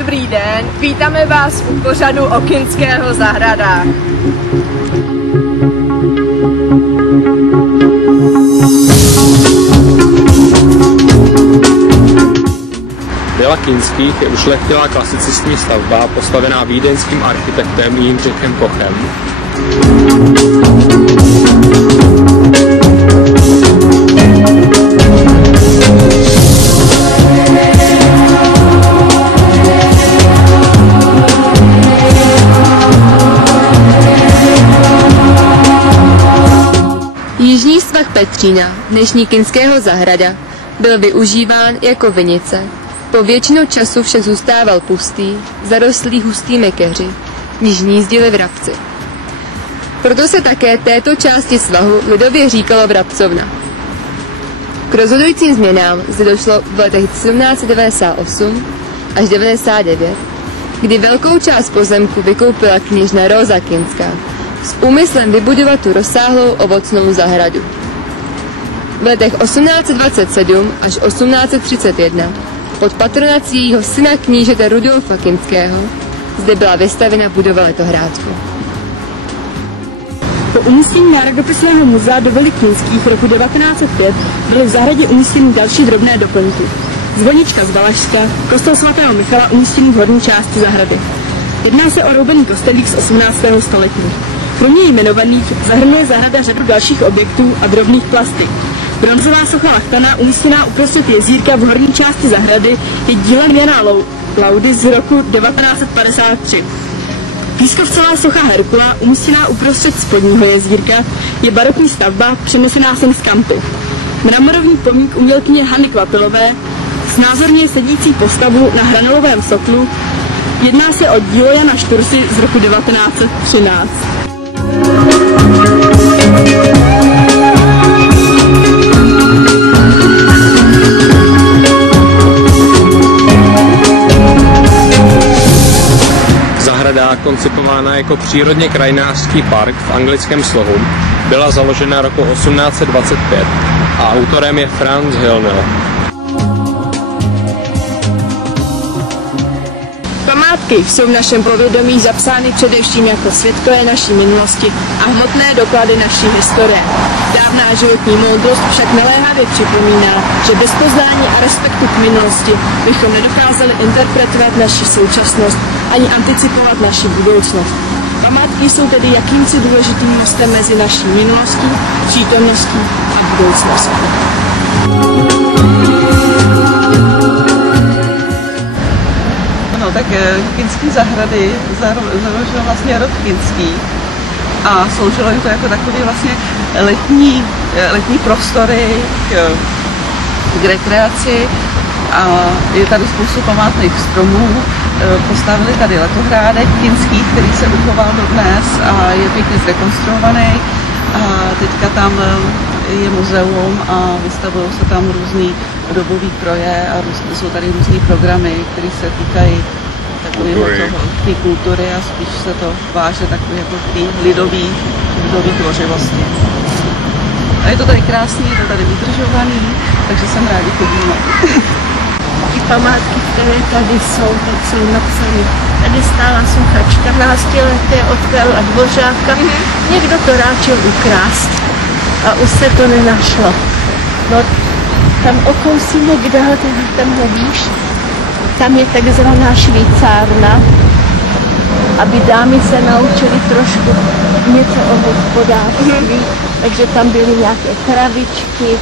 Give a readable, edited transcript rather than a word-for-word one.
Dobrý den, vítáme vás u pořadu o Kinského zahradách. Vila Kinských je ušlechtilá klasicistní stavba postavená vídeňským architektem Jindřichem Kochem. Jižní svah Petřína, dnešní Kinského zahrada, byl využíván jako vinice. Po většinu času však zůstával pustý, zarostlý hustými keři, níž hnízdili vrabci. Proto se také této části svahu lidově říkalo vrabcovna. K rozhodujícím změnám zde došlo v letech 1798 až 99, kdy velkou část pozemku vykoupila kněžna Róza Kinská s úmyslem vybudovat tu rozsáhlou ovocnou zahradu. V letech 1827 až 1831 pod patronací jejího syna knížete Rudolfa Kinského zde byla vystavena budova Letohrádku. Po umístění národopisného muzea do Vily Kinských roku 1905 byly v zahradě umístěny další drobné doplňky. Zvonička z Valašska, kostel svatého Michala umístěný v horní části zahrady. Jedná se o roubený kostelík z 18. století. Kromě jmenovaných zahrnuje zahrada řadu dalších objektů a drobných plastik. Bronzová socha Lachtana, umístěná uprostřed jezírka v horní části zahrady, je dílem Jana Laudy z roku 1953. Pískovcová socha Herkula, umístěná uprostřed spodního jezírka, je barokní stavba přenesená sem z Kampy. Mramorový pomník umělkyně Hany Kvapilové znázorňuje sedící postavu na hranolovém soklu. Jedná se o dílo Jana Štursy z roku 1913. Zahrada, koncipována jako přírodně krajinářský park v anglickém slohu, byla založena roku 1825 a autorem je Franz Hillner. Památky jsou v našem povědomí zapsány především jako svědkové naší minulosti a hmotné doklady naší historie. Dávná životní moudrost však naléhavě připomíná, že bez poznání a respektu k minulosti bychom nedokázali interpretovat naši současnost ani anticipovat naši budoucnost. Památky jsou tedy jakýmsi důležitým mostem mezi naší minulostí, přítomností a budoucností. Tak Kinský zahrady založil vlastně rod Kinský a sloužilo jim to jako takový vlastně letní prostory k rekreaci a je tady spoustu památných stromů. Postavili tady letohrádek Kinský, který se uchoval dodnes a je pěkně zrekonstruovaný a teďka tam je muzeum a vystavují se tam různý dobový kroje a jsou tady různý programy, které se týkají té kultury a spíš se to váže takový jako té lidové tvořivosti. A je to tady krásný, je to tady vydržovaný, takže jsem rádi chodíme. Ty památky, které tady jsou, tak jsou napsané. Tady stála socha 14leté od Karla Dvořáka. Někdo to ráčil ukrást a už se to nenašlo. No, tam o kousínek dál, tamhle výš, tam je takzvaná švýcárna, aby dámy se naučily trošku něco o hospodářství, takže tam byly nějaké kravičky,